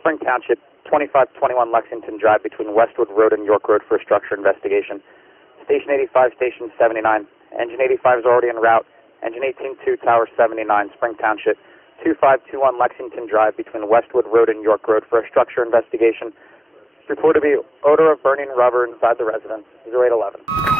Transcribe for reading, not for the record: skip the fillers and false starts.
Spring Township, 2521 Lexington Drive between Westwood Road and York Road for a structure investigation. Station 85, Station 79. Engine 85 is already en route. Engine 18-2, Tower 79, Spring Township, 2521 Lexington Drive between Westwood Road and York Road for a structure investigation. Reported to be odor of burning rubber inside the residence. 0811.